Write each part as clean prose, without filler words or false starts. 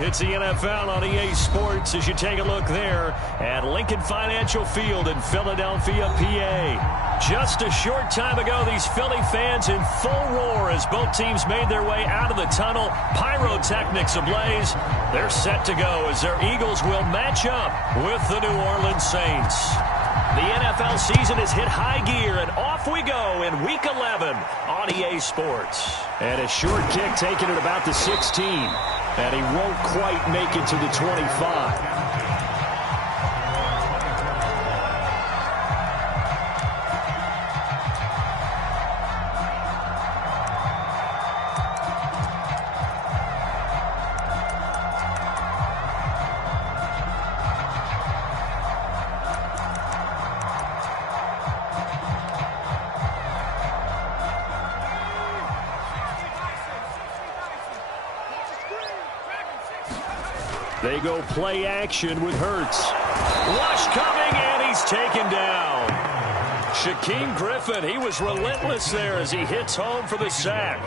It's the NFL on EA Sports as you take a look there at Lincoln Financial Field in Philadelphia, PA. Just a short time ago, these Philly fans in full roar as both teams made their way out of the tunnel. Pyrotechnics ablaze. They're set to go as their Eagles will match up with the New Orleans Saints. The NFL season has hit high gear, and off we go in Week 11 on EA Sports. And a short kick taken at about the 16. And he won't quite make it to the 25. They go play action with Hurts. Rush coming, and he's taken down. Shaquem Griffin, he was relentless there as he hits home for the sack.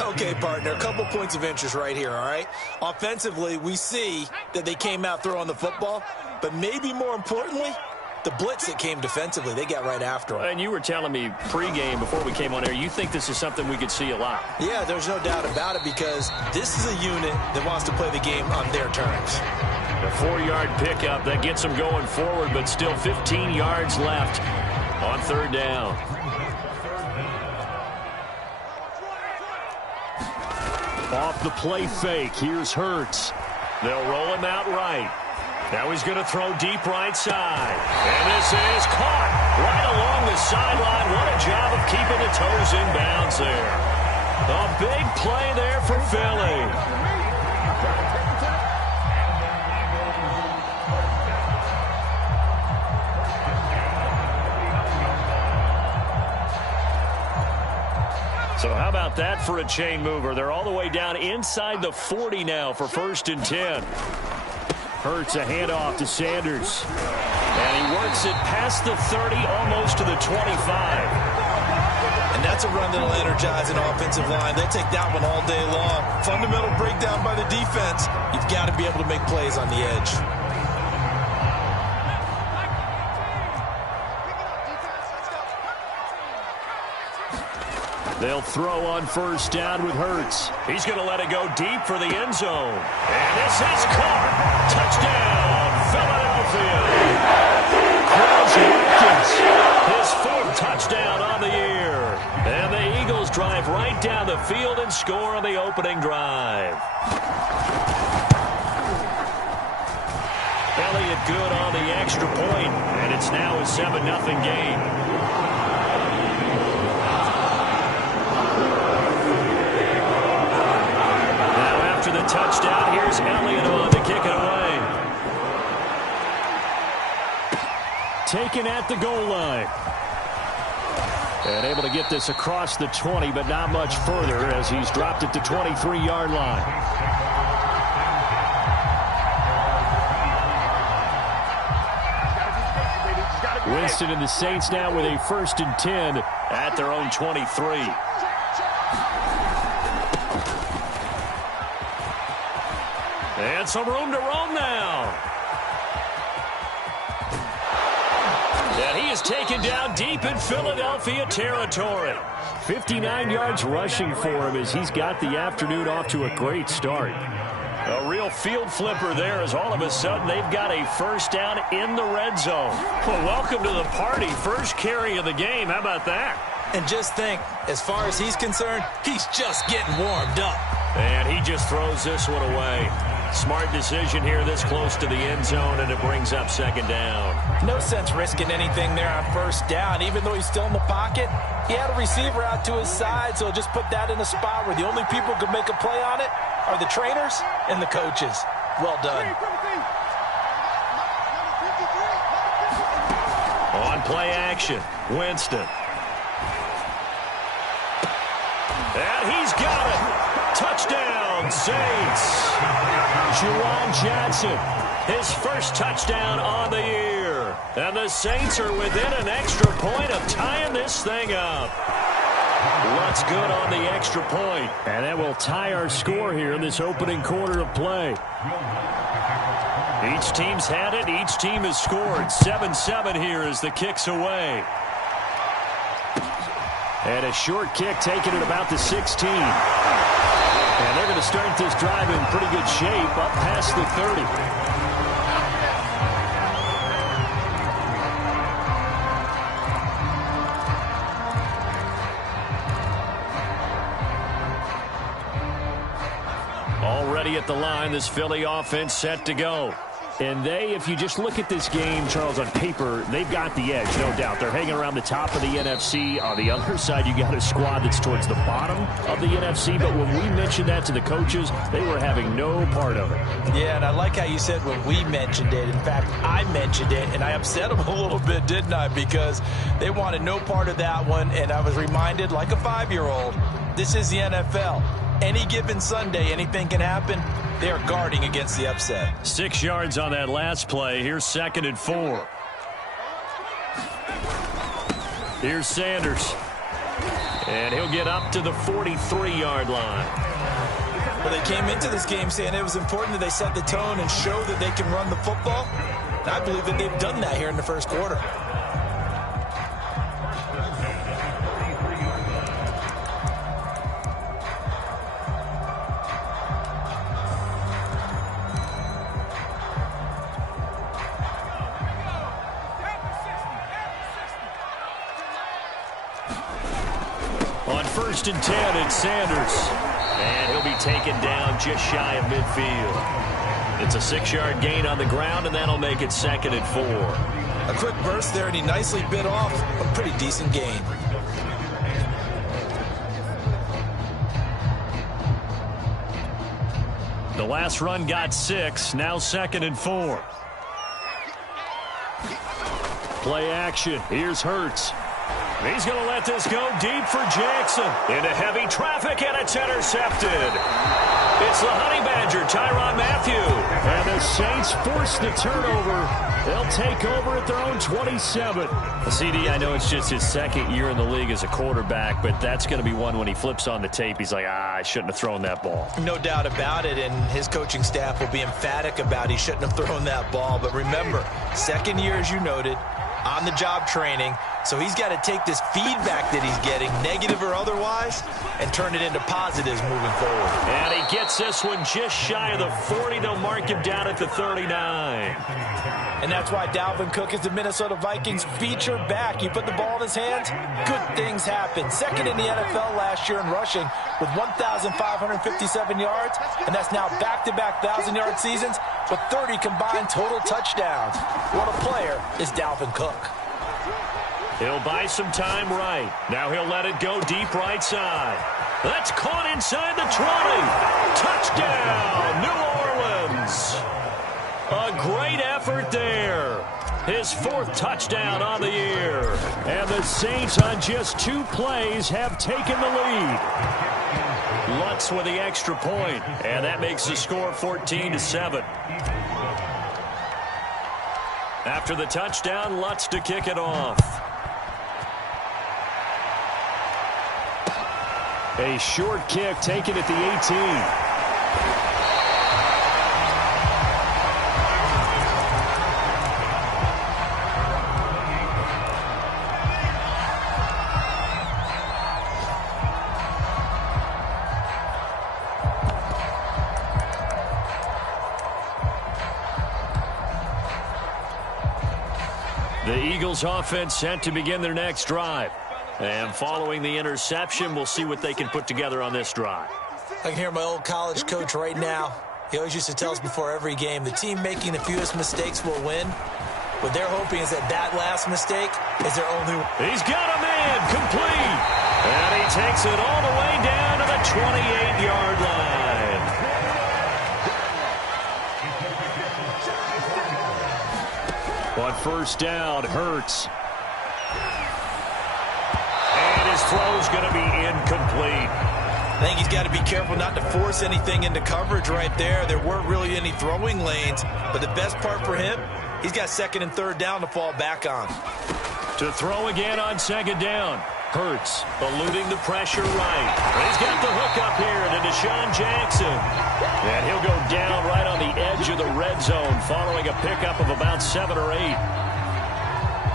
Okay, partner, a couple points of interest right here, all right? Offensively, we see that they came out throwing the football, but maybe more importantly, the blitz that came defensively, they got right after him. And you were telling me pregame before we came on air, you think this is something we could see a lot? Yeah, there's no doubt about it because this is a unit that wants to play the game on their terms. A 4-yard pickup that gets them going forward, but still 15 yards left on third down. Off the play fake, here's Hurts. They'll roll him out right. Now he's going to throw deep right side. And this is caught right along the sideline. What a job of keeping the toes in bounds there. A big play there for Philly. So how about that for a chain mover? They're all the way down inside the 40 now for 1st and 10. Hurts a handoff to Sanders. And he works it past the 30, almost to the 25. And that's a run that'll energize an offensive line. They take that one all day long. Fundamental breakdown by the defense. You've got to be able to make plays on the edge. They'll throw on 1st down with Hurts. He's going to let it go deep for the end zone. And this is caught. Touchdown, Philadelphia. His 4th touchdown on the year. And the Eagles drive right down the field and score on the opening drive. Elliott good on the extra point, and it's now a 7-0 game. After the touchdown, here's Elliott on to kick it away. Taken at the goal line. And able to get this across the 20, but not much further as he's dropped at the 23-yard line. Winston and the Saints now with a 1st and 10 at their own 23. And some room to roam now. And he is taken down deep in Philadelphia territory. 59 yards rushing for him as he's got the afternoon off to a great start. A real field flipper there as all of a sudden they've got a 1st down in the red zone. Well, welcome to the party. First carry of the game. How about that? And just think, as far as he's concerned, he's just getting warmed up. And he just throws this one away. Smart decision here this close to the end zone, and it brings up 2nd down. No sense risking anything there on 1st down. Even though he's still in the pocket, he had a receiver out to his side, so just put that in a spot where the only people who can make a play on it are the trainers and the coaches. Well done. On play action, Winston. And he's got it. Touchdown, Saints. Juwan Johnson. His 1st touchdown on the year. And the Saints are within an extra point of tying this thing up. Lutz good on the extra point. And that will tie our score here in this opening quarter of play. Each team's had it. Each team has scored. 7-7 here as the kick's away. And a short kick taken at about the 16. And they're going to start this drive in pretty good shape up past the 30. Already at the line, this Philly offense set to go. And if you just look at this game, Charles, on paper, they've got the edge, no doubt. They're hanging around the top of the NFC. On the other side, you got a squad that's towards the bottom of the NFC. But when we mentioned that to the coaches, they were having no part of it. Yeah, and I like how you said when we mentioned it. In fact, I mentioned it, and I upset them a little bit, didn't I? Because they wanted no part of that one, and I was reminded, like a 5-year-old, this is the NFL. Any given Sunday, anything can happen. They are guarding against the upset. 6 yards on that last play. Here's 2nd and 4. Here's Sanders. And he'll get up to the 43-yard line. Well, they came into this game saying it was important that they set the tone and show that they can run the football. And I believe that they've done that here in the first quarter. On 1st and 10, it's Sanders. And he'll be taken down just shy of midfield. It's a 6-yard gain on the ground, and that'll make it 2nd and 4. A quick burst there, and he nicely bit off a pretty decent gain. The last run got 6, now 2nd and 4. Play action. Here's Hurts. He's going to let this go deep for Jackson. Into heavy traffic, and it's intercepted. It's the Honey Badger, Tyrann Mathieu. And the Saints force the turnover. They'll take over at their own 27. CD, I know it's just his 2nd year in the league as a quarterback, but that's going to be one when he flips on the tape. He's like, I shouldn't have thrown that ball. No doubt about it, and his coaching staff will be emphatic about he shouldn't have thrown that ball. But remember, 2nd year, as you noted, on-the-job training. So he's got to take this feedback that he's getting, negative or otherwise, and turn it into positives moving forward. And he gets this one just shy of the 40. They'll mark him down at the 39. And that's why Dalvin Cook is the Minnesota Vikings feature back. You put the ball in his hands, good things happen. 2nd in the NFL last year in rushing with 1,557 yards, and that's now back-to-back 1,000-yard seasons with 30 combined total touchdowns. What a player is Dalvin Cook. He'll buy some time right. Now he'll let it go deep right side. That's caught inside the 20. Touchdown, New Orleans. A great effort there. His 4th touchdown on the year. And the Saints on just 2 plays have taken the lead. Lutz with the extra point, and that makes the score 14-7. After the touchdown, Lutz to kick it off. A short kick taken at the 18. The Eagles offense set to begin their next drive. And following the interception, we'll see what they can put together on this drive. I can hear my old college coach right now. He always used to tell us before every game, the team making the fewest mistakes will win. What they're hoping is that that last mistake is their only one. He's got a man complete. And he takes it all the way down to the 28-yard line. On 1st down, Hurts. His throw's going to be incomplete. I think he's got to be careful not to force anything into coverage right there. There weren't really any throwing lanes, but the best part for him, he's got 2nd and 3rd down to fall back on. To throw again on 2nd down. Hurts eluding the pressure right. He's got the hook up here to Deshaun Jackson. And he'll go down right on the edge of the red zone following a pickup of about 7 or 8.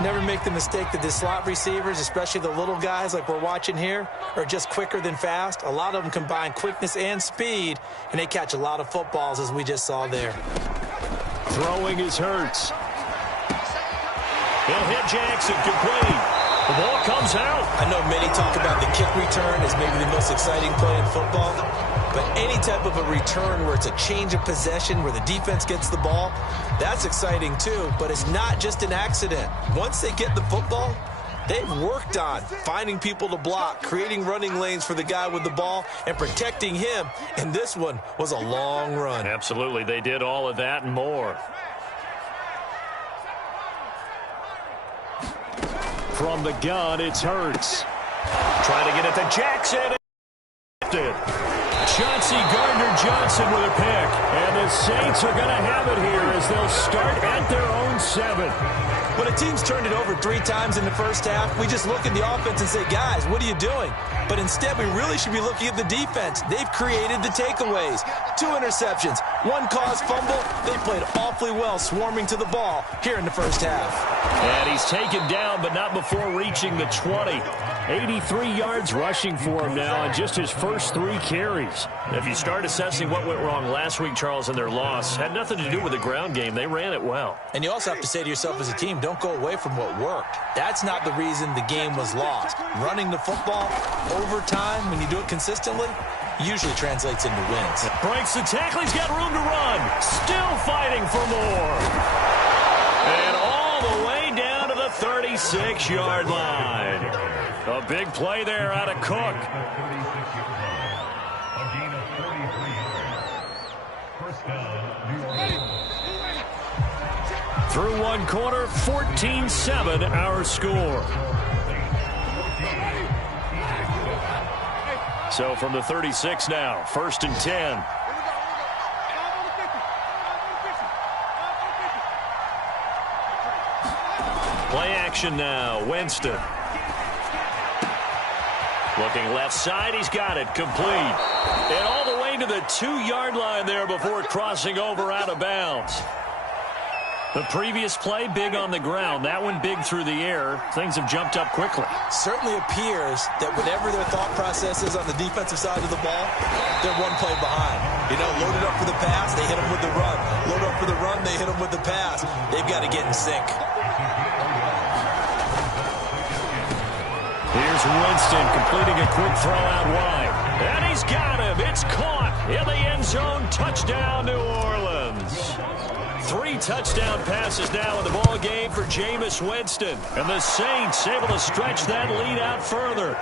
Never make the mistake that the slot receivers, especially the little guys like we're watching here, are just quicker than fast. A lot of them combine quickness and speed, and they catch a lot of footballs, as we just saw there. Throwing is Hurts. He'll hit Jackson, complete. The ball comes out. I know many talk about the kick return as maybe the most exciting play in football, but any type of a return where it's a change of possession, where the defense gets the ball, that's exciting too, but it's not just an accident. Once they get the football, they've worked on finding people to block, creating running lanes for the guy with the ball, and protecting him, and this one was a long run. Absolutely, they did all of that and more. From the gun, it's Hurts. Trying to get it to Jackson. Chauncey Gardner-Johnson with a pick. And the Saints are going to have it here as they'll start at their own 7. When a team's turned it over 3 times in the first half, we just look at the offense and say, guys, what are you doing? But instead, we really should be looking at the defense. They've created the takeaways. 2 interceptions, 1 caused fumble. They played awfully well swarming to the ball here in the first half. And he's taken down, but not before reaching the 20. 83 yards rushing for him now on just his first 3 carries. If you start assessing what went wrong last week, Charles, in their loss, had nothing to do with the ground game. They ran it well. And you also have to say to yourself as a team, don't go away from what worked. That's not the reason the game was lost. Running the football over time, when you do it consistently, usually translates into wins. Breaks the tackle. He's got room to run. Still fighting for more. And all the way down to the 36-yard line. A big play there out of Cook. Through 1 quarter, 14-7 our score. So from the 36 now, 1st and 10. Play action now, Winston. Looking left side, he's got it, complete. And all the way to the 2-yard line there before crossing over out of bounds. The previous play, big on the ground. That one big through the air. Things have jumped up quickly. Certainly appears that whatever their thought process is on the defensive side of the ball, they're 1 play behind. You know, loaded up for the pass, they hit them with the run. Load up for the run, they hit them with the pass. They've got to get in sync. Here's Winston completing a quick throw out wide. And he's got him. It's caught in the end zone. Touchdown, New Orleans. 3 touchdown passes now in the ball game for Jameis Winston. And the Saints able to stretch that lead out further.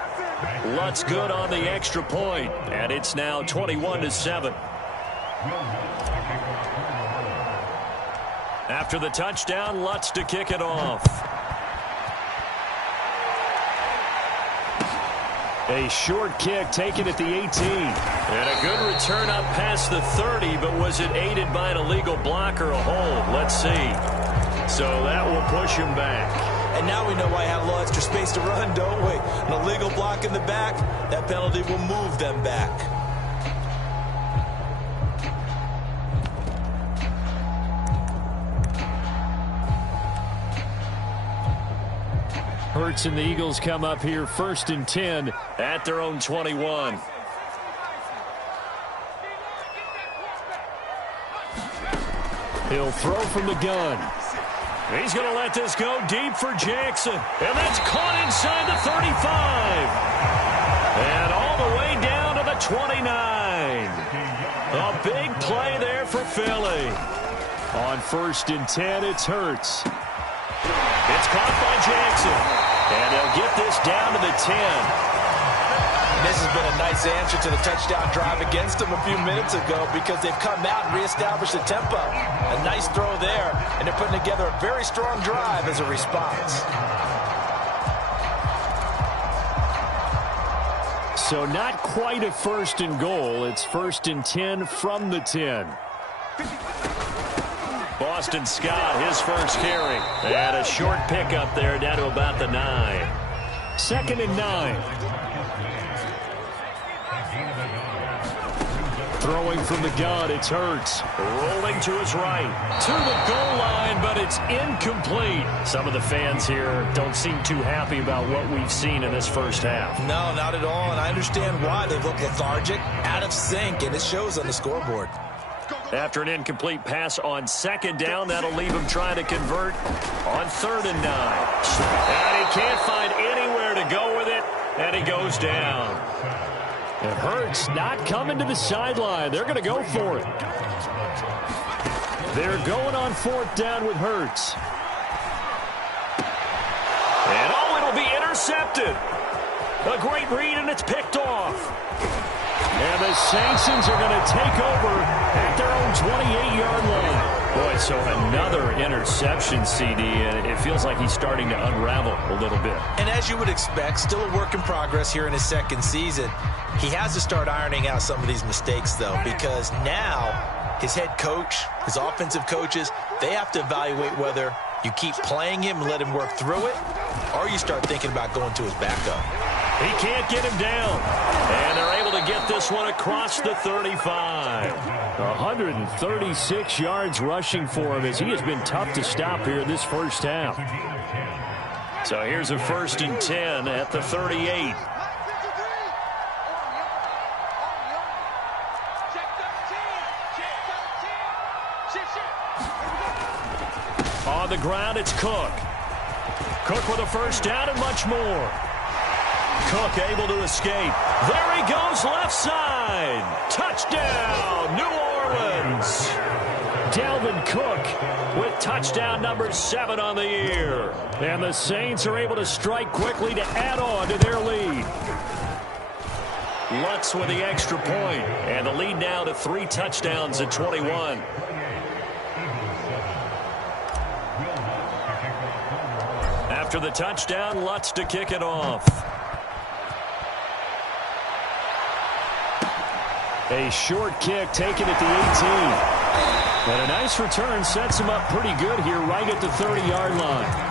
Lutz good on the extra point. And it's now 21-7. After the touchdown, Lutz to kick it off. A short kick taken at the 18. And a good return up past the 30, but was it aided by an illegal block or a hold? Let's see. So that will push him back. And now we know why I have a little extra space to run, don't we? An illegal block in the back, that penalty will move them back. Hurts and the Eagles come up here 1st and 10 at their own 21. He'll throw from the gun. He's going to let this go deep for Jackson. And that's caught inside the 35. And all the way down to the 29. A big play there for Philly. On 1st and 10, it's Hurts. It's caught by Jackson. And they'll get this down to the 10. This has been a nice answer to the touchdown drive against them a few minutes ago because they've come out and reestablished the tempo. A nice throw there, and they're putting together a very strong drive as a response. So not quite a 1st and goal. It's 1st and 10 from the 10. Boston Scott, his first carry. And a short pickup there down to about the 9. 2nd and 9. Throwing from the gun, it's Hurts. Rolling to his right. To the goal line, but it's incomplete. Some of the fans here don't seem too happy about what we've seen in this first half. No, not at all, and I understand why. They look lethargic, out of sync, and it shows on the scoreboard. After an incomplete pass on 2nd down, that'll leave him trying to convert on 3rd and 9. And he can't find anywhere to go with it, and he goes down. It hurts not coming to the sideline. They're going to go for it. They're going on 4th down with Hurts. And it'll be intercepted. A great read, and it's picked off. And the Saints are going to take over at their own 28-yard line. Boy, so another interception, CD, and it feels like he's starting to unravel a little bit. And as you would expect, still a work in progress here in his 2nd season. He has to start ironing out some of these mistakes, though, because now his head coach, his offensive coaches, they have to evaluate whether you keep playing him and let him work through it, or you start thinking about going to his backup. He can't get him down. And they're able to get this one across the 35. 136 yards rushing for him as he has been tough to stop here this first half. So here's a 1st and 10 at the 38. On the ground, it's Cook. Cook with a 1st down and much more. Cook able to escape. There he goes, left side. Touchdown, New Orleans. Dalvin Cook with touchdown number 7 on the year. And the Saints are able to strike quickly to add on to their lead. Lutz with the extra point. And the lead now to 3 touchdowns at 21. After the touchdown, Lutz to kick it off. A short kick taken at the 18. And a nice return sets him up pretty good here right at the 30-yard line.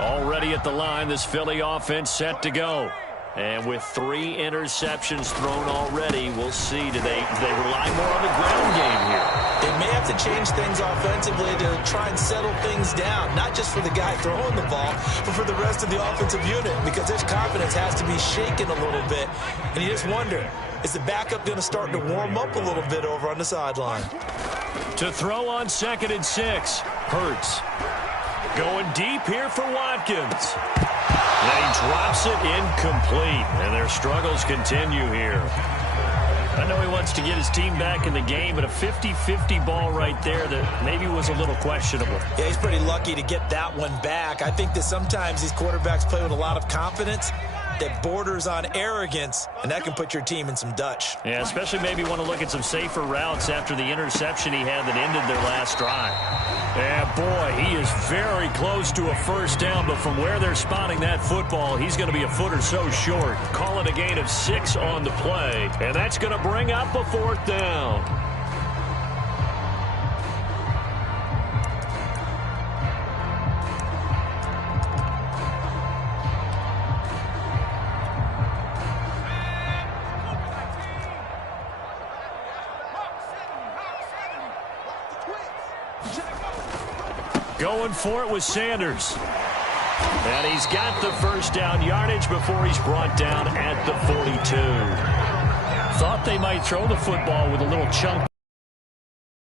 Already at the line, this Philly offense set to go. And with 3 interceptions thrown already, we'll see. Do they rely more on the ground game here? They may have to change things offensively to try and settle things down, not just for the guy throwing the ball, but for the rest of the offensive unit, because their confidence has to be shaken a little bit. And you just wonder, is the backup going to start to warm up a little bit over on the sideline? To throw on 2nd and 6, Hurts. Going deep here for Watkins. And he drops it incomplete. And their struggles continue here. I know he wants to get his team back in the game, but a 50-50 ball right there that maybe was a little questionable. Yeah, he's pretty lucky to get that one back. I think that sometimes these quarterbacks play with a lot of confidence that borders on arrogance, and that can put your team in some Dutch. Yeah, especially maybe want to look at some safer routes after the interception he had that ended their last drive. Yeah, boy, he is very close to a 1st down, but from where they're spotting that football, he's going to be a foot or so short. Call it a gain of 6 on the play, and that's going to bring up a 4th down. Going for it with Sanders. And he's got the 1st down yardage before he's brought down at the 42. Thought they might throw the football with a little chunk.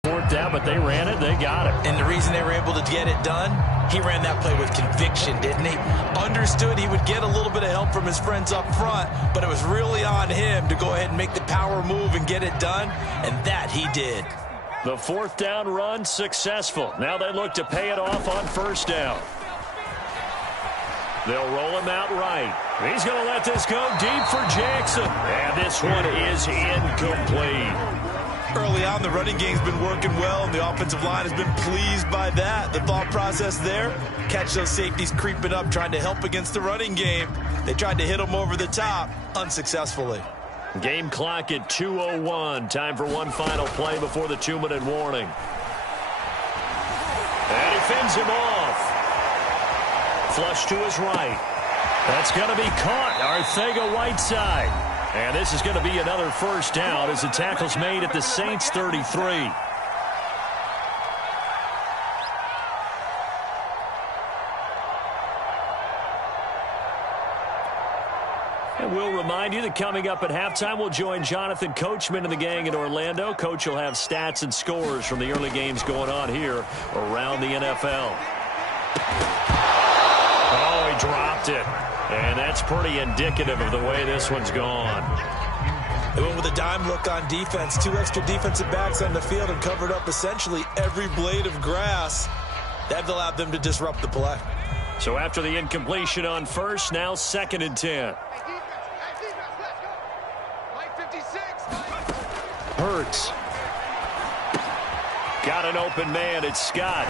4th down, but they ran it. They got it. And the reason they were able to get it done, he ran that play with conviction, didn't he? Understood he would get a little bit of help from his friends up front, but it was really on him to go ahead and make the power move and get it done, and that he did. The 4th down run successful. Now they look to pay it off on 1st down. They'll roll him out right. He's going to let this go deep for Jackson. And this one is incomplete. Early on, the running game's been working well, and the offensive line has been pleased by that. The thought process there, catch those safeties creeping up, trying to help against the running game. They tried to hit them over the top, unsuccessfully. Game clock at 2:01. Time for one final play before the 2-minute warning. And he fends him off. Flush to his right. That's going to be caught. Arcega-Whiteside. And this is going to be another first down as the tackle's made at the Saints 33. And we'll remind you that coming up at halftime, we'll join Jonathan Coachman and the gang in Orlando. Coach will have stats and scores from the early games going on here around the NFL. Oh, he dropped it. And that's pretty indicative of the way this one's gone. They went with a dime look on defense. 2 extra defensive backs on the field and covered up essentially every blade of grass. That allowed them to disrupt the play. So after the incompletion on first, now 2nd and 10. Hurts. Got an open man. It's Scott.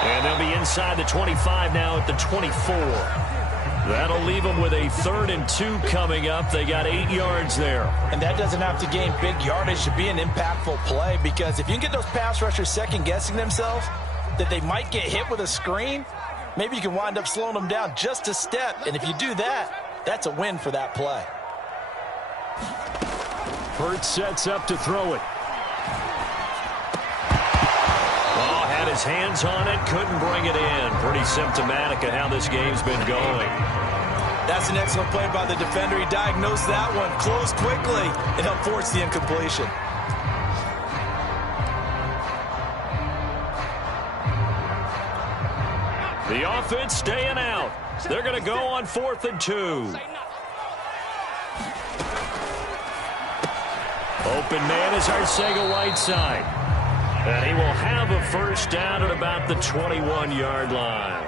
And they'll be inside the 25 now at the 24. That'll leave them with a 3rd and 2 coming up. They got 8 yards there. And that doesn't have to gain big yardage to be an impactful play, because if you can get those pass rushers second-guessing themselves that they might get hit with a screen, maybe you can wind up slowing them down just a step. And if you do that, that's a win for that play. Hurts sets up to throw it. Oh, had his hands on it, couldn't bring it in. Pretty symptomatic of how this game's been going. That's an excellent play by the defender. He diagnosed that one, closed quickly, and helped force the incompletion. The offense staying out. They're going to go on 4th and 2. Open man is Arcega-Whiteside. And he will have a first down at about the 21-yard line.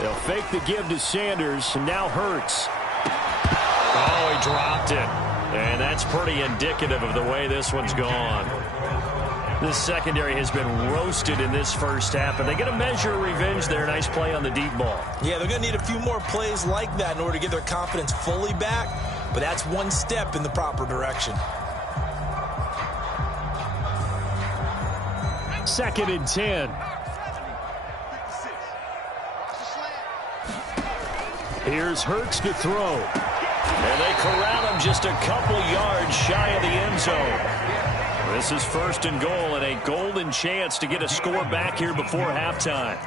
They'll fake the give to Sanders, and now Hurts. Oh, he dropped it. And that's pretty indicative of the way this one's gone. This secondary has been roasted in this first half, and they get a measure of revenge there. Nice play on the deep ball. Yeah, they're going to need a few more plays like that in order to get their confidence fully back, but that's one step in the proper direction. 2nd and 10. Here's Hurts to throw. And they corral him just a couple yards shy of the end zone. This is 1st and goal and a golden chance to get a score back here before halftime.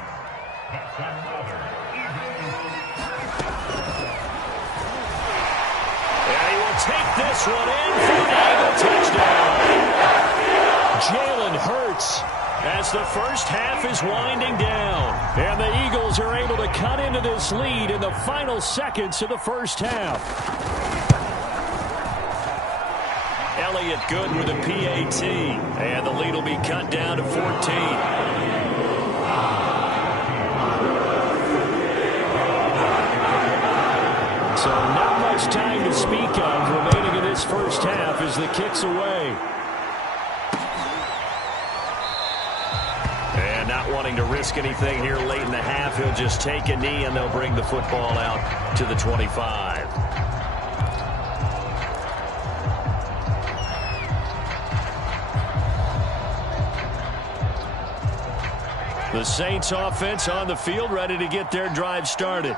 And he will take this one in for an Eagle touchdown. Jalen Hurts, as the first half is winding down. And the Eagles are able to cut into this lead in the final seconds of the first half. Elliott good with a PAT. And the lead will be cut down to 14. So not much time to speak of remaining in this first half as the kick's away. And not wanting to risk anything here late in the half, he'll just take a knee and they'll bring the football out to the 25. The Saints offense on the field, ready to get their drive started.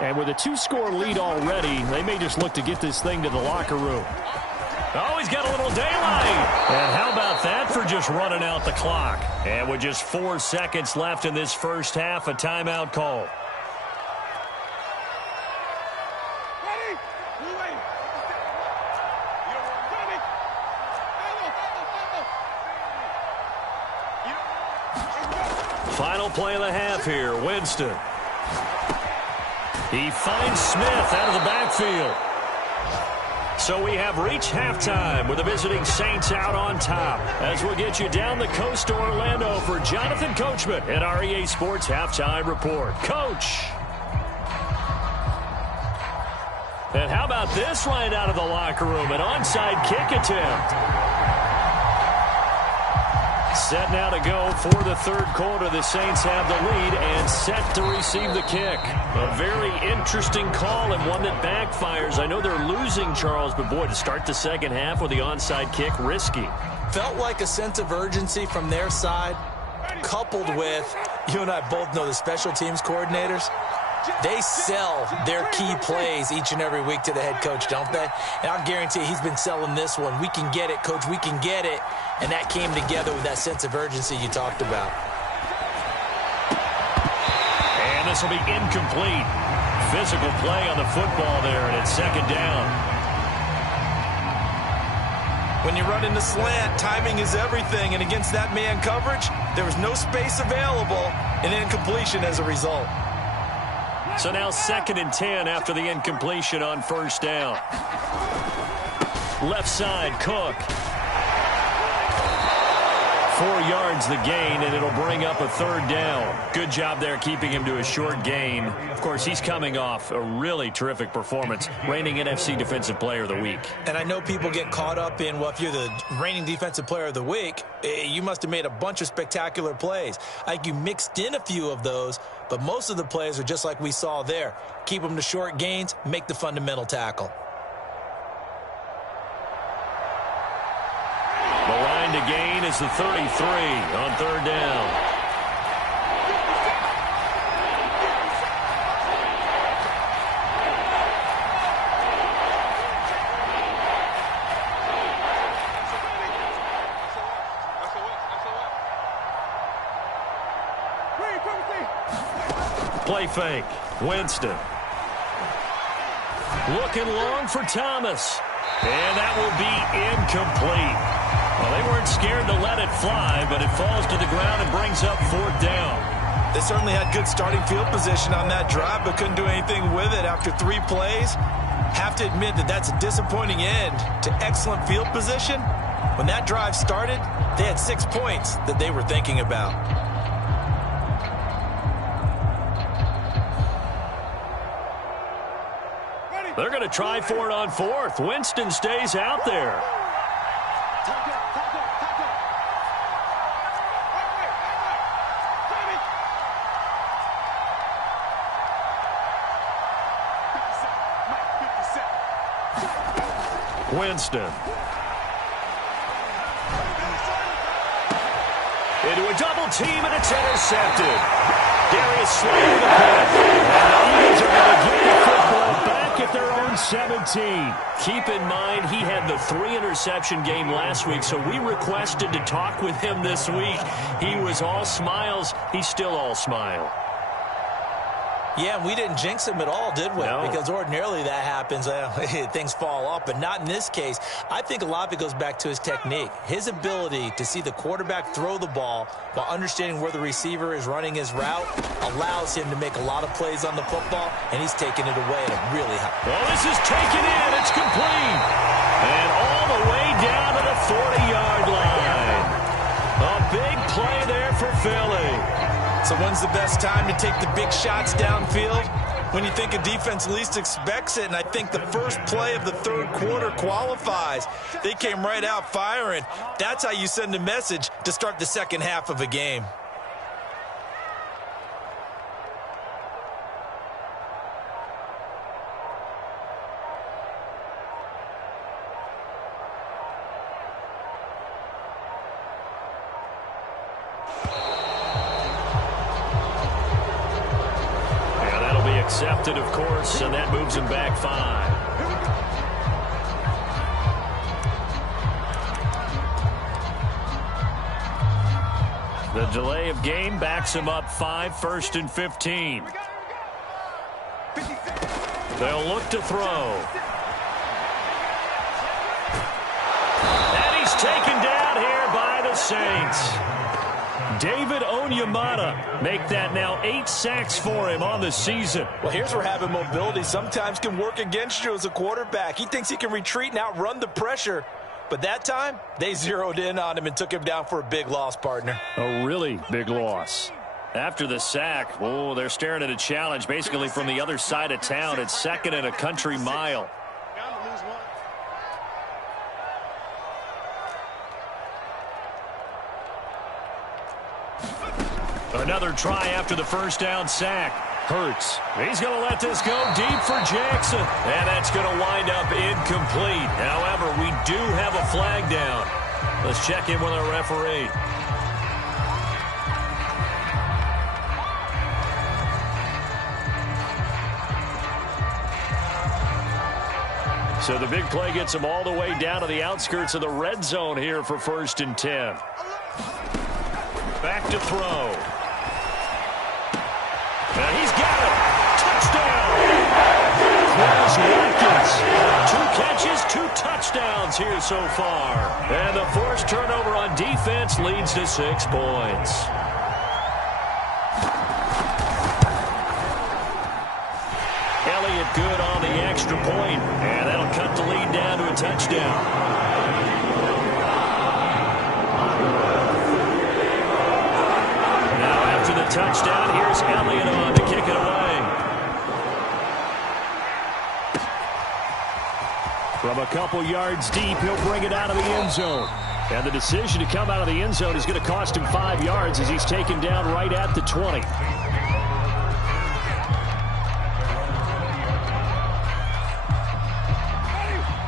And with a 2-score lead already, they may just look to get this thing to the locker room. Oh, he's got a little daylight. And how about that for just running out the clock? And with just 4 seconds left in this first half, a timeout call. Final play of the half here, Winston. He finds Smith out of the backfield. So we have reached halftime with the visiting Saints out on top. As we'll get you down the coast to Orlando for Jonathan Coachman at our EA Sports Halftime Report. Coach. And how about this right out of the locker room? An onside kick attempt. Set now to go for the third quarter. The Saints have the lead and set to receive the kick. A very interesting call and one that backfires. I know they're losing, Charles, but boy, to start the second half with the onside kick, risky. Felt like a sense of urgency from their side, coupled with, you and I both know the special teams coordinators. They sell their key plays each and every week to the head coach, don't they? And I'll guarantee you he's been selling this one. We can get it, coach, we can get it. And that came together with that sense of urgency you talked about. And this will be incomplete. Physical play on the football there, and it's second down. When you run in the slant, timing is everything. And against that man coverage, there was no space available, and incompletion as a result. So now 2nd and 10 after the incompletion on first down. Left side, Cook. 4 yards the gain, and it'll bring up a third down. Good job there keeping him to a short gain. Of course, he's coming off a really terrific performance, reigning NFC Defensive Player of the Week. And I know people get caught up in, well, if you're the reigning Defensive Player of the Week, you must have made a bunch of spectacular plays. I think you mixed in a few of those, but most of the plays are just like we saw there. Keep them to short gains, make the fundamental tackle. The line to gain is the 33 on third down. Play fake. Winston. Looking long for Thomas. And that will be incomplete. Well, they weren't scared to let it fly, but it falls to the ground and brings up fourth down. They certainly had good starting field position on that drive, but couldn't do anything with it after 3 plays. Have to admit that that's a disappointing end to excellent field position. When that drive started, they had 6 points that they were thinking about. They're going to try for it on fourth. Winston stays out there. Winston. Into a double team, and it's intercepted. Darius Slay the pick. And the Eagles are going to get the football back at their own 17. Keep in mind, he had the 3-interception game last week, so we requested to talk with him this week. He was all smiles. He's still all smile. Yeah, we didn't jinx him at all, did we? No. Because ordinarily that happens, things fall off, but not in this case. I think a lot of it goes back to his technique. His ability to see the quarterback throw the ball while understanding where the receiver is running his route allows him to make a lot of plays on the football, and he's taking it away at a really high. Well, this is taken in. It's complete. And all the way down to the 40-yard line. A big play there for Philly. So when's the best time to take the big shots downfield? When you think a defense least expects it, and I think the first play of the third quarter qualifies. They came right out firing. That's how you send a message to start the second half of a game. Accepted, of course, and that moves him back 5. The delay of game backs him up 5, 1st and 15. They'll look to throw. And he's taken down here by the Saints. David Onyemata make that now 8 sacks for him on the season. Well, here's where having mobility sometimes can work against you as a quarterback. He thinks he can retreat and outrun the pressure. But that time, they zeroed in on him and took him down for a big loss, partner. A really big loss. After the sack, oh, they're staring at a challenge basically from the other side of town. It's 2nd and a country mile. Another try after the first down sack. Hurts. He's going to let this go deep for Jackson. And that's going to wind up incomplete. However, we do have a flag down. Let's check in with our referee. So the big play gets him all the way down to the outskirts of the red zone here for 1st and 10. Back to throw. And he's got it. Touchdown. Chris Watkins. 2 catches, 2 touchdowns here so far. And the forced turnover on defense leads to 6 points. Elliott good on the extra point, and that'll cut the lead down to a touchdown. Now after the touchdown, here's Elliott on to kick it away. From a couple yards deep, he'll bring it out of the end zone. And the decision to come out of the end zone is going to cost him 5 yards as he's taken down right at the 20.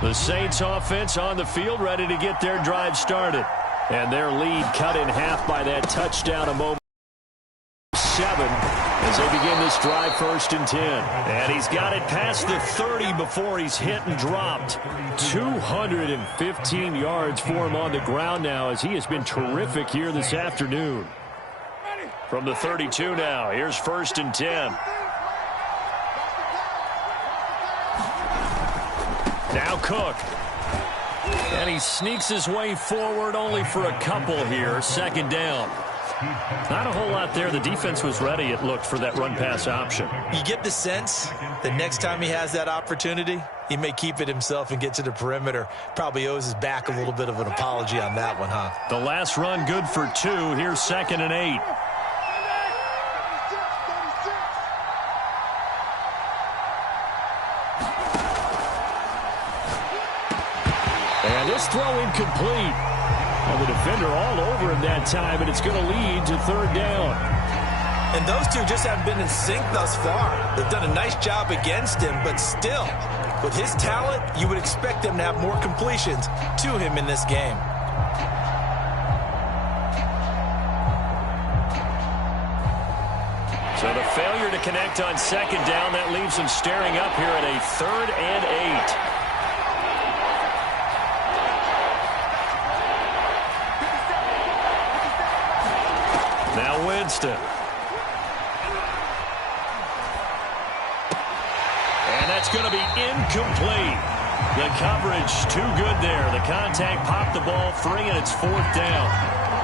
The Saints offense on the field, ready to get their drive started. And their lead cut in half by that touchdown a moment 7 as they begin this drive 1st and 10. And he's got it past the 30 before he's hit and dropped. 215 yards for him on the ground now as he has been terrific here this afternoon. From the 32 now, here's 1st and 10. Now Cook. And he sneaks his way forward only for a couple here. 2nd down. Not a whole lot there. The defense was ready, it looked, for that run-pass option. You get the sense that next time he has that opportunity, he may keep it himself and get to the perimeter. Probably owes his back a little bit of an apology on that one, huh? The last run good for 2. Here's 2nd and 8. And this throw incomplete. And the defender all over him that time, and it's going to lead to 3rd down. And those two just haven't been in sync thus far. They've done a nice job against him, but still, with his talent, you would expect them to have more completions to him in this game. So the failure to connect on 2nd down, that leaves him staring up here at a 3rd and 8. Now Winston. And that's going to be incomplete. The coverage too good there. The contact popped the ball free, and it's 4th down.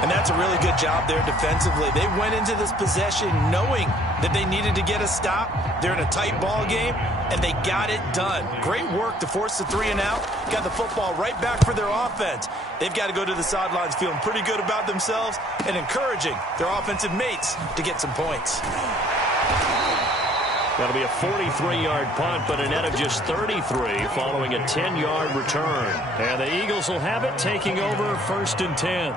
And that's a really good job there defensively. They went into this possession knowing that they needed to get a stop. They're in a tight ball game, and they got it done. Great work to force the 3 and out. Got the football right back for their offense. They've got to go to the sidelines feeling pretty good about themselves and encouraging their offensive mates to get some points. That'll be a 43-yard punt, but a net of just 33 following a 10-yard return. And the Eagles will have it, taking over 1st and 10.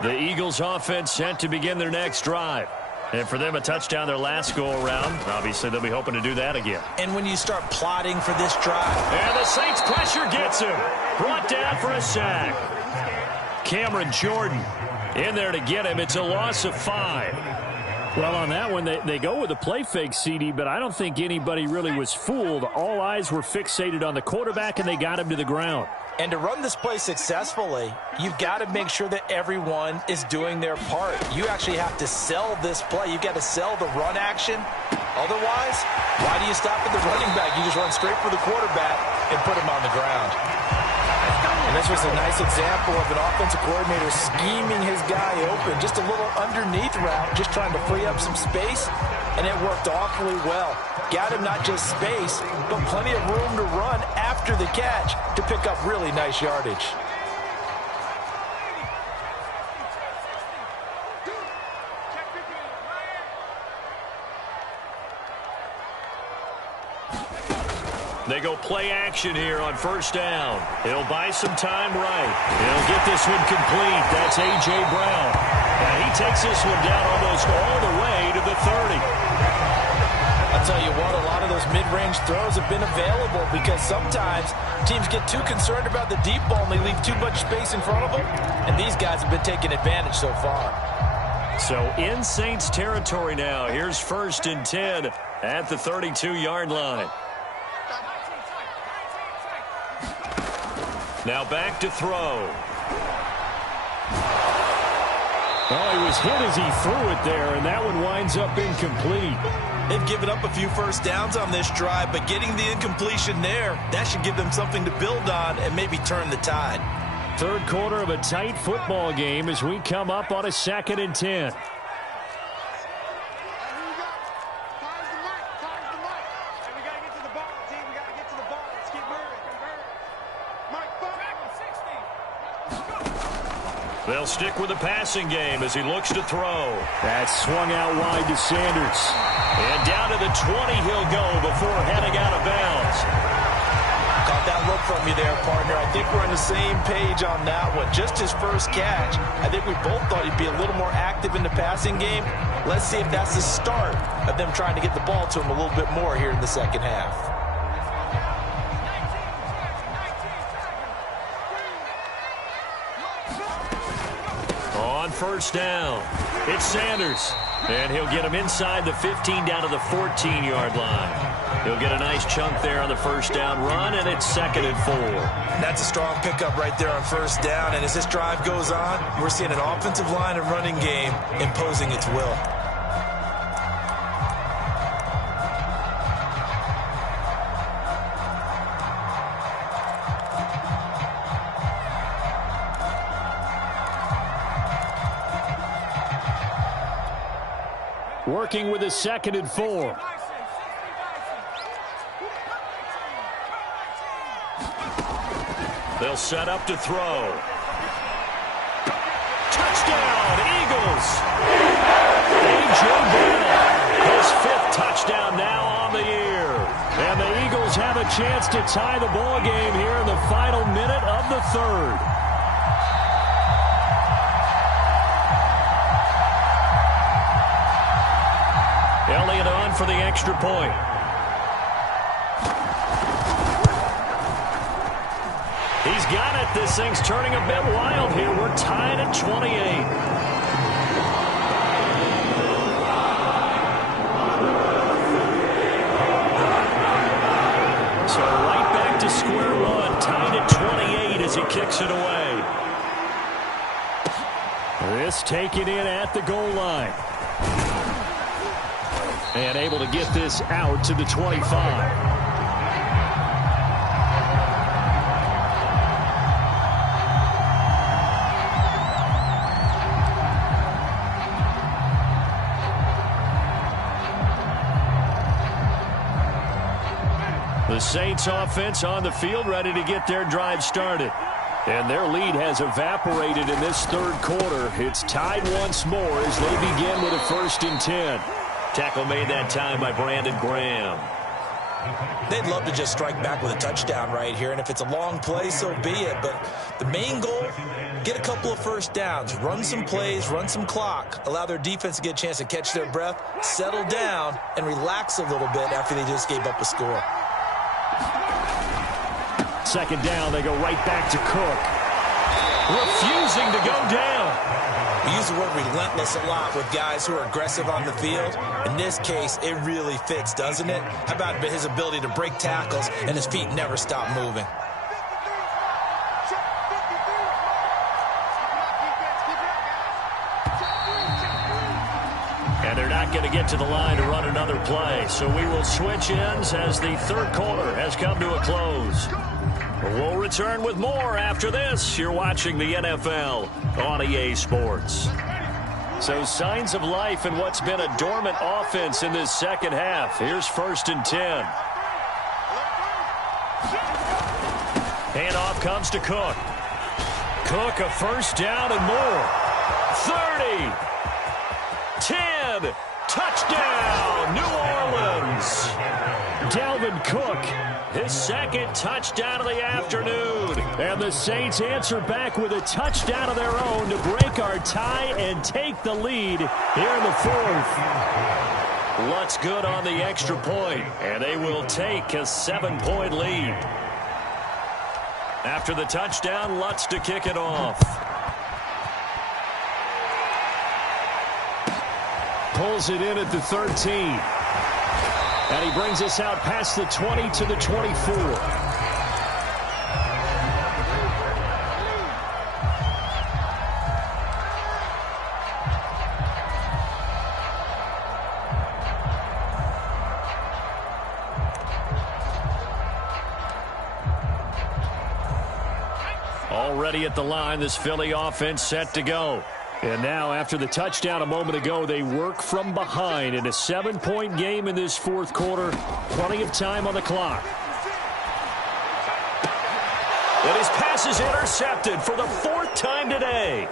The Eagles offense set to begin their next drive. And for them, a touchdown their last go-around. Obviously, they'll be hoping to do that again. And when you start plotting for this drive. And the Saints pressure gets him. Brought down for a sack. Cameron Jordan in there to get him. It's a loss of 5. Well, on that one, they go with a play fake, CD, but I don't think anybody really was fooled. All eyes were fixated on the quarterback, and they got him to the ground. And to run this play successfully, you've got to make sure that everyone is doing their part. You actually have to sell this play. You've got to sell the run action. Otherwise, why do you stop at the running back? You just run straight for the quarterback and put him on the ground. And this was a nice example of an offensive coordinator scheming his guy open. Just a little underneath route, just trying to free up some space, and it worked awfully well. Got him not just space, but plenty of room to run after the catch to pick up really nice yardage. They go play action here on first down. He'll buy some time right. He'll get this one complete. That's A.J. Brown. And he takes this one down almost all the way to the 30. I'll tell you what, a lot of those mid-range throws have been available because sometimes teams get too concerned about the deep ball and they leave too much space in front of them. And these guys have been taking advantage so far. So in Saints territory now. Here's 1st and 10 at the 32-yard line. Now back to throw. Oh, he was hit as he threw it there, and that one winds up incomplete. They've given up a few first downs on this drive, but getting the incompletion there, that should give them something to build on and maybe turn the tide. Third quarter of a tight football game as we come up on a 2nd and 10. They'll stick with the passing game as he looks to throw. That's swung out wide to Sanders. And down to the 20 he'll go before heading out of bounds. Caught that look from you there, partner. I think we're on the same page on that one. Just his first catch. I think we both thought he'd be a little more active in the passing game. Let's see if that's the start of them trying to get the ball to him a little bit more here in the second half. On first down, it's Sanders. And he'll get him inside the 15 down to the 14-yard line. He'll get a nice chunk there on the first down run, and it's 2nd and 4. That's a strong pickup right there on first down. And as this drive goes on, we're seeing an offensive line and running game imposing its will. Working with a 2nd and 4. They'll set up to throw. Touchdown, Eagles! A.J. Brown, his 5th touchdown now on the year. And the Eagles have a chance to tie the ball game here in the final minute of the 3rd. Elliott on for the extra point. He's got it. This thing's turning a bit wild here. We're tied at 28. So right back to square one. Tied at 28 as he kicks it away. This taken in at the goal line. And able to get this out to the 25. The Saints offense on the field ready to get their drive started. And their lead has evaporated in this 3rd quarter. It's tied once more as they begin with a 1st and 10. Tackle made that time by Brandon Graham. They'd love to just strike back with a touchdown right here, and if it's a long play, so be it. But the main goal, get a couple of first downs, run some plays, run some clock, allow their defense to get a chance to catch their breath, settle down, and relax a little bit after they just gave up a score. 2nd down, they go right back to Cook. Refusing to go down. We use the word relentless a lot with guys who are aggressive on the field. In this case, it really fits, doesn't it? How about his ability to break tackles and his feet never stop moving? And they're not going to get to the line to run another play. So we will switch ends as the 3rd quarter has come to a close. We'll return with more after this. You're watching the NFL on EA Sports. So signs of life in what's been a dormant offense in this second half. Here's 1st and 10. Handoff comes to Cook. Cook, a first down and more. 30. 10. Touchdown, New Orleans. Dalvin Cook, his second touchdown of the afternoon. And the Saints answer back with a touchdown of their own to break our tie and take the lead here in the fourth. Lutz good on the extra point, and they will take a 7-point lead. After the touchdown, Lutz to kick it off. Pulls it in at the 13. And he brings us out past the 20 to the 24. Already at the line, this Philly offense set to go. And now, after the touchdown a moment ago, they work from behind in a 7-point game in this fourth quarter. Plenty of time on the clock. And his pass is intercepted for the fourth time today.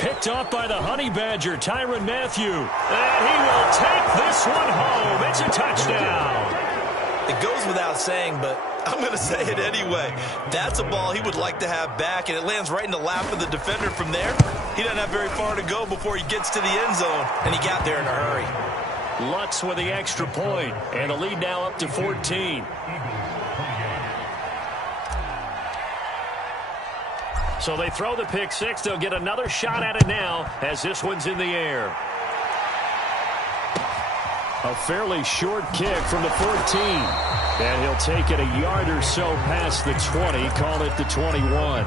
Picked off by the Honey Badger, Tyrann Mathieu. And he will take this one home. It's a touchdown. It goes without saying, but I'm going to say it anyway. That's a ball he would like to have back, and it lands right in the lap of the defender from there. He doesn't have very far to go before he gets to the end zone, and he got there in a hurry. Lutz with the extra point, and the lead now up to 14. So they throw the pick six. They'll get another shot at it now as this one's in the air. A fairly short kick from the 14. And he'll take it a yard or so past the 20, call it the 21.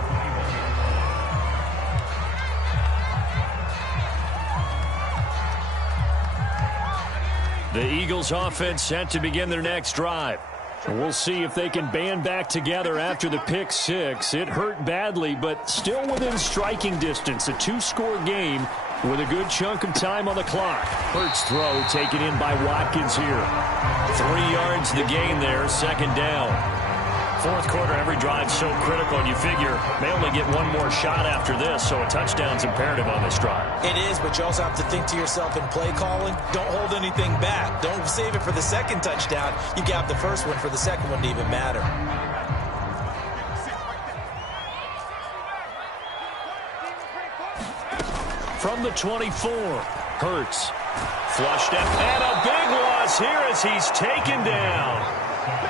The Eagles offense set to begin their next drive. We'll see if they can band back together after the pick six. It hurt badly, but still within striking distance. A 2-score game with a good chunk of time on the clock. Hurts throw taken in by Watkins here. 3 yards the gain there, second down. Fourth quarter, every drive so critical, and you figure they only get one more shot after this, so a touchdown's imperative on this drive. It is, but you also have to think to yourself in play calling, don't hold anything back. Don't save it for the second touchdown. You got the first one for the second one to even matter. From the 24, Hurts. Flushed out, and a big loss here as he's taken down.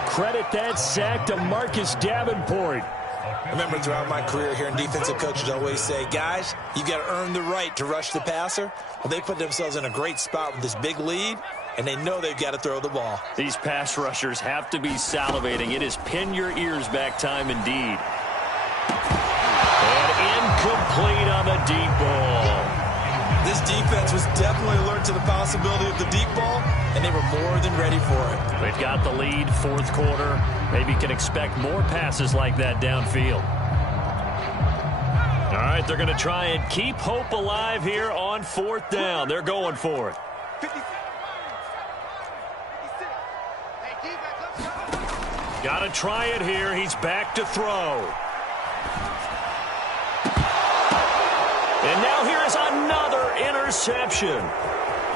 Credit that sack to Marcus Davenport. I remember throughout my career hearing defensive coaches always say, guys, you got to earn the right to rush the passer. Well, they put themselves in a great spot with this big lead, and they know they've got to throw the ball. These pass rushers have to be salivating. It is pin your ears back time indeed. And incomplete on the deep ball. This defense was definitely alert to the possibility of the deep ball, and they were more than ready for it. They've got the lead, fourth quarter. Maybe can expect more passes like that downfield. All right, they're going to try and keep hope alive here on fourth down. They're going for it. Got to try it here. He's back to throw. And now here is another interception.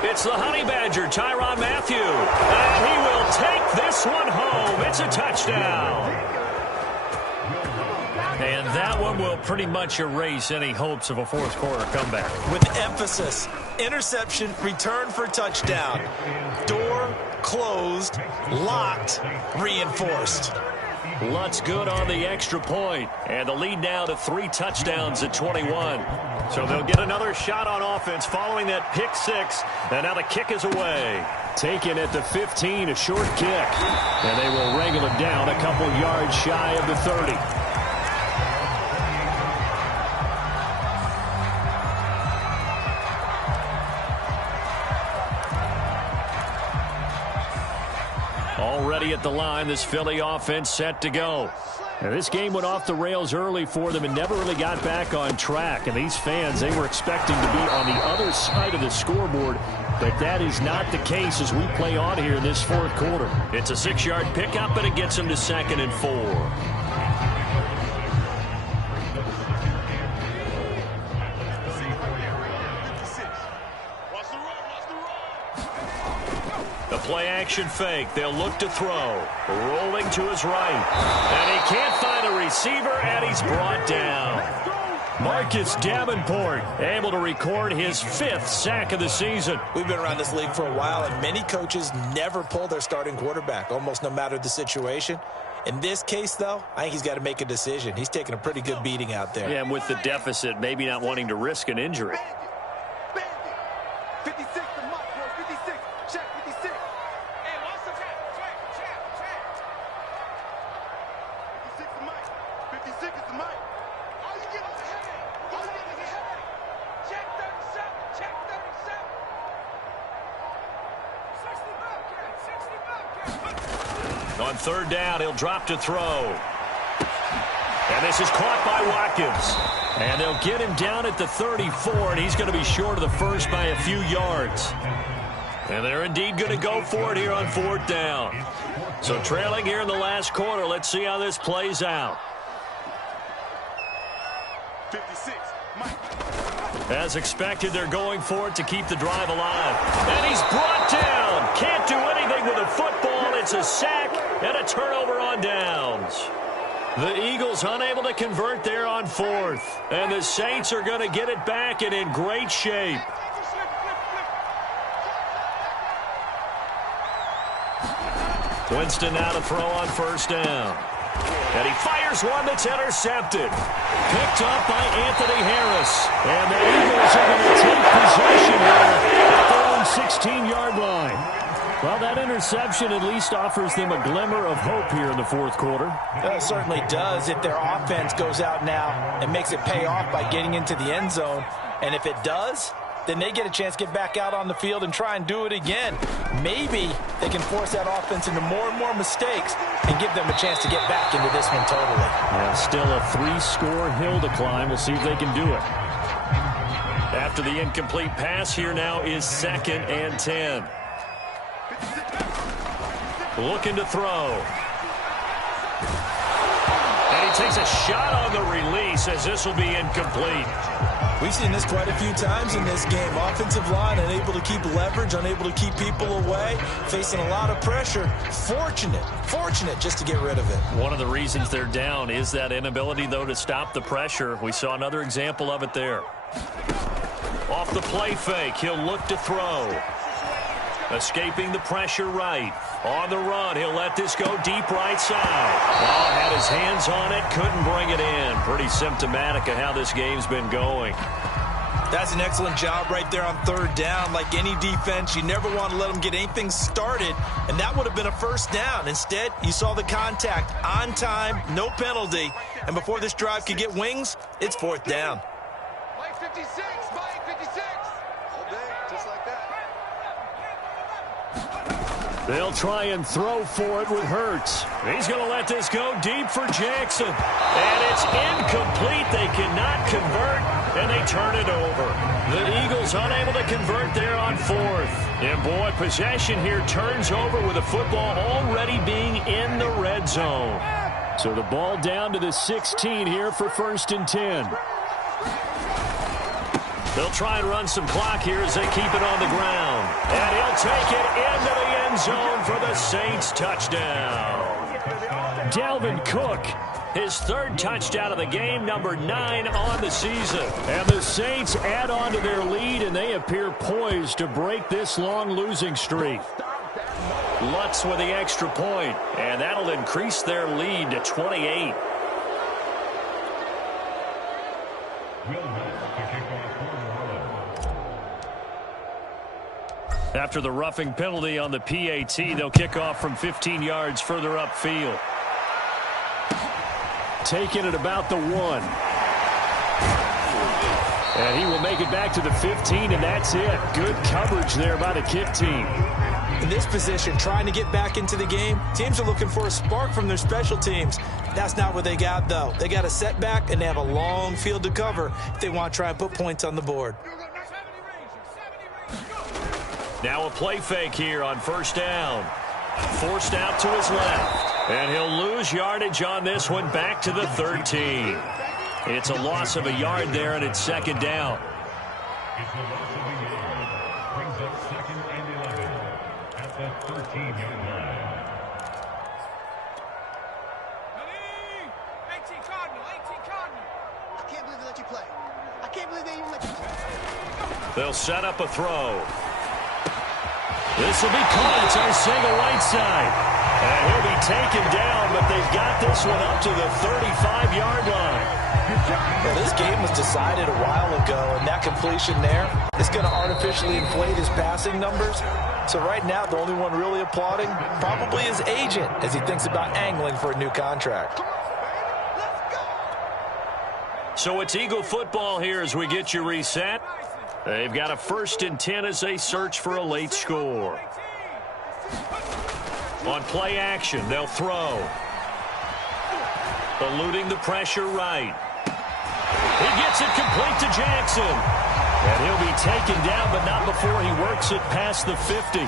It's the Honey Badger, Tyrann Mathieu. And he will take this one home. It's a touchdown. And that one will pretty much erase any hopes of a fourth quarter comeback. With emphasis, interception, return for touchdown. Door closed, locked, reinforced. Lutz good on the extra point, and the lead now to 3 touchdowns at 21. So they'll get another shot on offense following that pick six, and now the kick is away. Taken at the 15, a short kick, and they will wrangle it down a couple yards shy of the 30. Already at the line, this Philly offense set to go. Now, this game went off the rails early for them and never really got back on track. And these fans, they were expecting to be on the other side of the scoreboard, but that is not the case as we play on here in this fourth quarter. It's a 6-yard pickup, but it gets them to 2nd and 4. The play action fake. They'll look to throw. Rolling to his right. And he can't find a receiver, and he's brought down. Marcus Davenport able to record his 5th sack of the season. We've been around this league for a while, and many coaches never pull their starting quarterback, almost no matter the situation. In this case, though, I think he's got to make a decision. He's taking a pretty good beating out there. Yeah, and with the deficit, maybe not wanting to risk an injury. 56 the mic, bro. 56. Check 56. Hey, what's the check? Check. 56 the mic. 56 is the mic. All you get is a headache. All you get is a headache. Check 37. Check 37. 60 back, kid. 60 back, kid. On third down, he'll drop to throw. And this is caught by Watkins. And they'll get him down at the 34, and he's going to be short of the first by a few yards. And they're indeed going to go for it here on 4th down. So trailing here in the last quarter, let's see how this plays out. 56. Mike. As expected, they're going for it to keep the drive alive. And he's brought down. Can't do anything with a football. It's a sack and a turnover on downs. The Eagles unable to convert there on 4th. And the Saints are going to get it back and in great shape. Winston now to throw on 1st down. And he fires one that's intercepted. Picked up by Anthony Harris. And the Eagles are going to take possession here at their own 16-yard line. Well, that interception at least offers them a glimmer of hope here in the 4th quarter. It certainly does if their offense goes out now and makes it pay off by getting into the end zone. And if it does, then they get a chance to get back out on the field and try and do it again. Maybe they can force that offense into more and more mistakes and give them a chance to get back into this one totally. Yeah, still a 3-score hill to climb. We'll see if they can do it. After the incomplete pass, here now is 2nd and 10. Looking to throw. And he takes a shot on the release as this will be incomplete. We've seen this quite a few times in this game. Offensive line unable to keep leverage, unable to keep people away, facing a lot of pressure. Fortunate just to get rid of it. One of the reasons they're down is that inability, though, to stop the pressure. We saw another example of it there. Off the play fake, he'll look to throw. Escaping the pressure right. On the run, he'll let this go deep right side. Oh, had his hands on it, couldn't bring it in. Pretty symptomatic of how this game's been going. That's an excellent job right there on 3rd down. Like any defense, you never want to let them get anything started, and that would have been a 1st down. Instead, you saw the contact on time, no penalty, and before this drive could get wings, it's 4th down. Mike 56. Mike 56. All day, just like that. They'll try and throw for it with Hurts. He's going to let this go deep for Jackson. And it's incomplete. They cannot convert, and they turn it over. The Eagles unable to convert there on 4th. And, boy, possession here turns over with the football already being in the red zone. So the ball down to the 16 here for 1st and 10. They'll try and run some clock here as they keep it on the ground. And he'll take it into the end zone for the Saints touchdown. Dalvin Cook, his 3rd touchdown of the game, number 9 on the season. And the Saints add on to their lead, and they appear poised to break this long losing streak. Lutz with the extra point, and that'll increase their lead to 28. After the roughing penalty on the PAT, they'll kick off from 15 yards further upfield. Taking it about the 1. And he will make it back to the 15, and that's it. Good coverage there by the kick team. In this position, trying to get back into the game, teams are looking for a spark from their special teams. That's not what they got, though. They got a setback, and they have a long field to cover if they want to try and put points on the board. Now a play fake here on 1st down. Forced out to his left. And he'll lose yardage on this one back to the 13. It's a loss of a yard there, and it's 2nd down. at 13-yard line. I can't believe they let you play. I can't believe they even let you play. They'll set up a throw. This will be caught. It's Arcega Whiteside. And he'll be taken down, but they've got this one up to the 35-yard line. Well, this game was decided a while ago, and that completion there is going to artificially inflate his passing numbers. So right now, the only one really applauding probably his agent as he thinks about angling for a new contract. So it's Eagle football here as we get you reset. They've got a 1st and 10 as they search for a late score. On play action, they'll throw. Eluding the pressure right. He gets it complete to Jackson. And he'll be taken down, but not before he works it past the 50.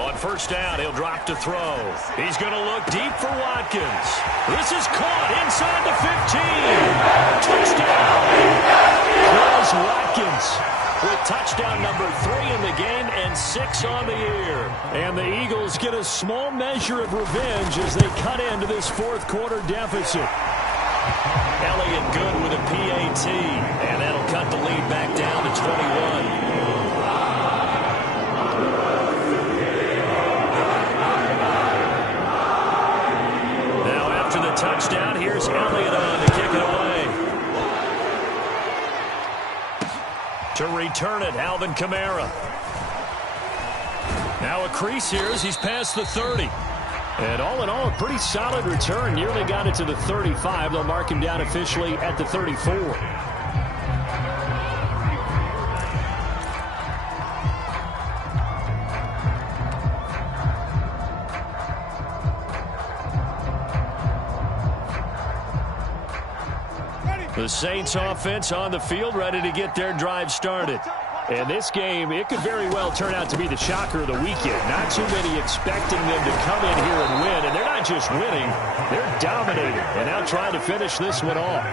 On 1st down, he'll drop to throw. He's going to look deep for Watkins. This is caught inside the 15. Touchdown. Chris Watkins with touchdown number 3 in the game and 6 on the year. And the Eagles get a small measure of revenge as they cut into this 4th quarter deficit. Elliott good with a PAT, and that'll cut the lead back down to 21. Touchdown. Here's Elliott on to kick it away. To return it, Alvin Kamara. Now a crease here as he's past the 30. And all in all, a pretty solid return. Nearly got it to the 35. They'll mark him down officially at the 34. The Saints offense on the field, ready to get their drive started. And this game, it could very well turn out to be the shocker of the weekend. Not too many expecting them to come in here and win. And they're not just winning, they're dominating. And now trying to finish this one off.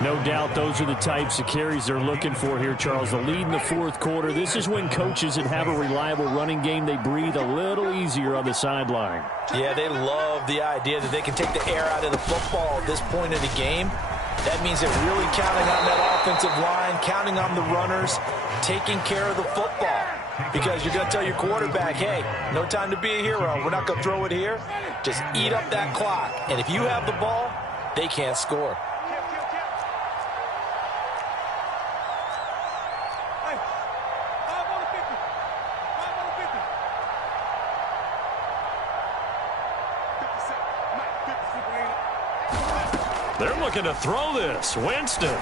No doubt those are the types of carries they're looking for here, Charles. The lead in the 4th quarter. This is when coaches that have a reliable running game, they breathe a little easier on the sideline. Yeah, they love the idea that they can take the air out of the football at this point of the game. That means they're really counting on that offensive line, counting on the runners, taking care of the football. Because you're going to tell your quarterback, hey, no time to be a hero. We're not going to throw it here. Just eat up that clock. And if you have the ball, they can't score. They're looking to throw this. Winston.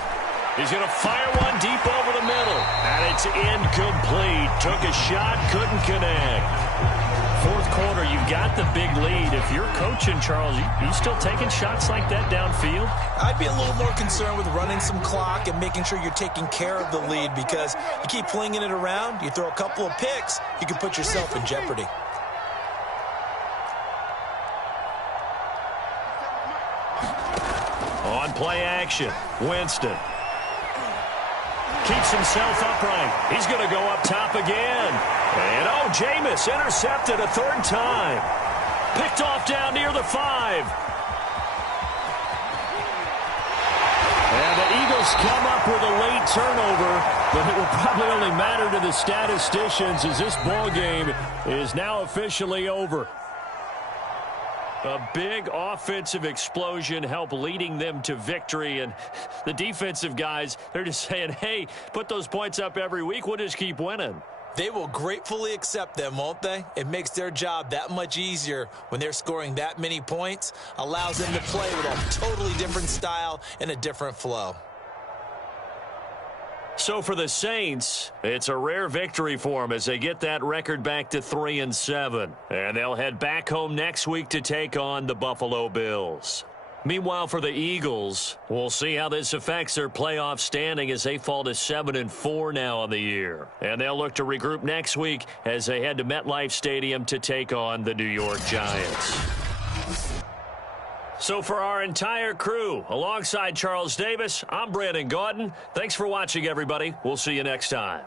He's going to fire one deep over the middle. And it's incomplete. Took a shot, couldn't connect. 4th quarter, you've got the big lead. If you're coaching, Charles, you still taking shots like that downfield? I'd be a little more concerned with running some clock and making sure you're taking care of the lead, because you keep flinging it around, you throw a couple of picks, you can put yourself in jeopardy. On play action, Winston keeps himself upright. He's going to go up top again. And Jameis intercepted a 3rd time. Picked off down near the 5. And the Eagles come up with a late turnover, but it will probably only matter to the statisticians as this ball game is now officially over. A big offensive explosion helped leading them to victory. And the defensive guys, they're just saying, hey, put those points up every week. We'll just keep winning. They will gratefully accept them, won't they? It makes their job that much easier when they're scoring that many points. Allows them to play with a totally different style and a different flow. So for the Saints, it's a rare victory for them as they get that record back to 3-7. And they'll head back home next week to take on the Buffalo Bills. Meanwhile, for the Eagles, we'll see how this affects their playoff standing as they fall to 7-4 now on the year. And they'll look to regroup next week as they head to MetLife Stadium to take on the New York Giants. So for our entire crew, alongside Charles Davis, I'm Brandon Gaudin. Thanks for watching, everybody. We'll see you next time.